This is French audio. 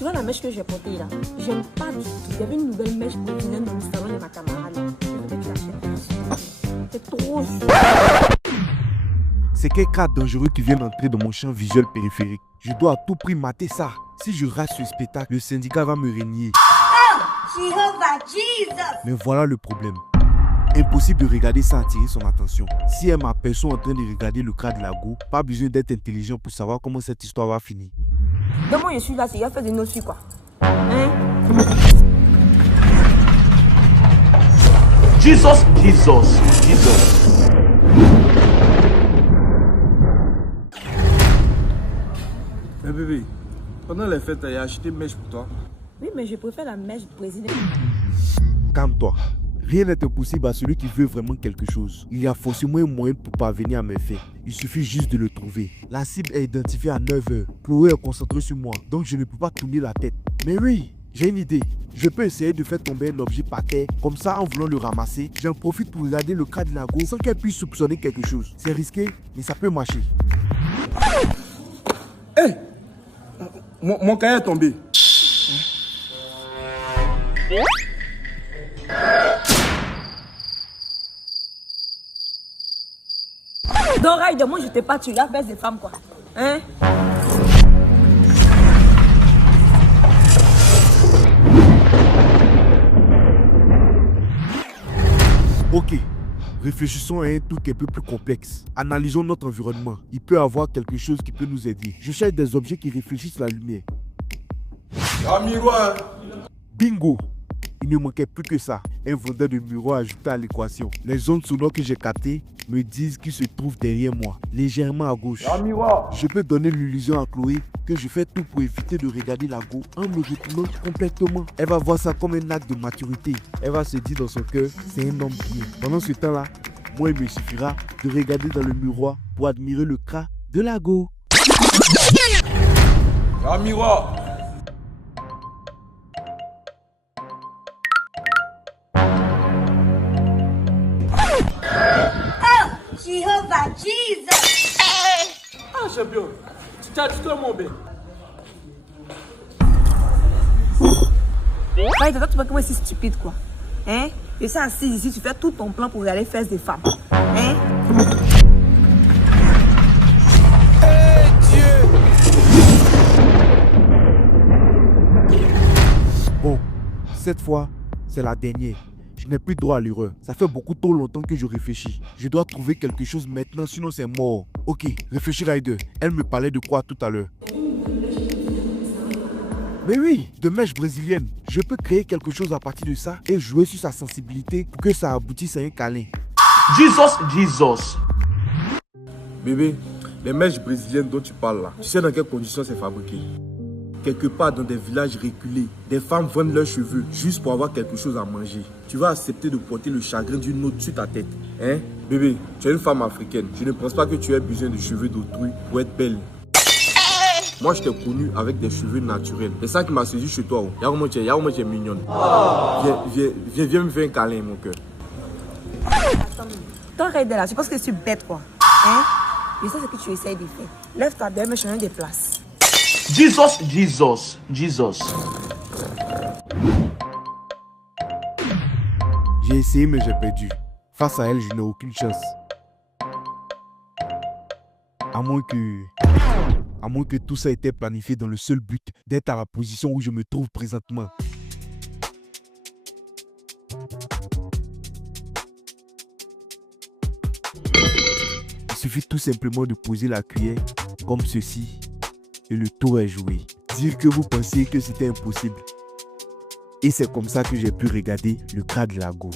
Tu vois la mèche que j'ai portée là? J'aime pas du tout. Il y avait une nouvelle mèche brésilienne dans le salon de ma camarade. Je veux que tu l'achètes. C'est trop chaud. C'est quel cas dangereux qui vient d'entrer dans mon champ visuel périphérique. Je dois à tout prix mater ça. Si je rate ce spectacle, le syndicat va me régner. Jehovah Jesus! Mais voilà le problème. Impossible de regarder sans attirer son attention. Si elle m'aperçoit en train de regarder le cas de la go, pas besoin d'être intelligent pour savoir comment cette histoire va finir. Donc moi je suis là, c'est qu'il a fait de nos filles quoi. Hein? Jesus, Jesus, Jesus. Mais bébé, pendant les fêtes, il a acheté une mèche pour toi. Oui, mais je préfère la mèche brésilienne. Calme-toi. Rien n'est impossible à celui qui veut vraiment quelque chose. Il y a forcément un moyen pour parvenir à mes faits. Il suffit juste de le trouver. La cible est identifiée à 9h. Chloé est concentrée sur moi, donc je ne peux pas tourner la tête. Mais oui, j'ai une idée. Je peux essayer de faire tomber un objet par terre. Comme ça, en voulant le ramasser, j'en profite pour regarder le cas de la go sans qu'elle puisse soupçonner quelque chose. C'est risqué, mais ça peut marcher. Hé! Mon cahier est tombé. Donc, Raïd, moi je t'ai pas tué, la baisse des femmes quoi. Hein? Ok, réfléchissons à un truc un peu plus complexe. Analysons notre environnement. Il peut y avoir quelque chose qui peut nous aider. Je cherche des objets qui réfléchissent la lumière. Un miroir. Bingo! Il ne manquait plus que ça. Un vendeur de miroirs ajouté à l'équation. Les ondes sonores que j'ai captées me disent qu'il se trouve derrière moi, légèrement à gauche. Un miroir. Je peux donner l'illusion à Chloé que je fais tout pour éviter de regarder la go en me retournant complètement. Elle va voir ça comme un acte de maturité. Elle va se dire dans son cœur, c'est un homme bien. Pendant ce temps-là, moi il me suffira de regarder dans le miroir pour admirer le cas de la go. Un miroir. Jehovah Jesus! Ah, champion. Tu as mon bé. Raïd, toi tu vois comment c'est stupide quoi. Hein? Et ça assis ici, tu fais tout ton plan pour regarder les fesses des femmes. Hein? Bon, cette fois, c'est la dernière. Je n'ai plus droit à l'erreur. Ça fait beaucoup trop longtemps que je réfléchis. Je dois trouver quelque chose maintenant, sinon c'est mort. Ok, réfléchis Ryder. Elle me parlait de quoi tout à l'heure? Mais oui, de mèche brésilienne. Je peux créer quelque chose à partir de ça et jouer sur sa sensibilité pour que ça aboutisse à un câlin. Jesus, Jesus. Bébé, les mèches brésiliennes dont tu parles là, tu sais dans quelles conditions c'est fabriqué? Quelque part dans des villages reculés, des femmes vendent leurs cheveux juste pour avoir quelque chose à manger. Tu vas accepter de porter le chagrin d'une autre sur ta tête. Hein? Bébé, tu es une femme africaine. Je ne pense pas que tu aies besoin de cheveux d'autrui pour être belle. Moi, je t'ai connu avec des cheveux naturels. C'est ça qui m'a saisi chez toi. Y'a comment tu es mignonne. Viens me faire un câlin, mon cœur. Toi, Raïd, là, je pense que je suis bête quoi. Hein? Et ça, c'est ce que tu essayes de faire. Lève-toi dehors, me changer de place. Jesus, Jesus, Jesus. J'ai essayé mais j'ai perdu. Face à elle, je n'ai aucune chance. À moins que tout ça était planifié dans le seul but d'être à la position où je me trouve présentement. Il suffit tout simplement de poser la cuillère comme ceci et le tour est joué. Dire que vous pensiez que c'était impossible. Et c'est comme ça que j'ai pu regarder le cas de la go.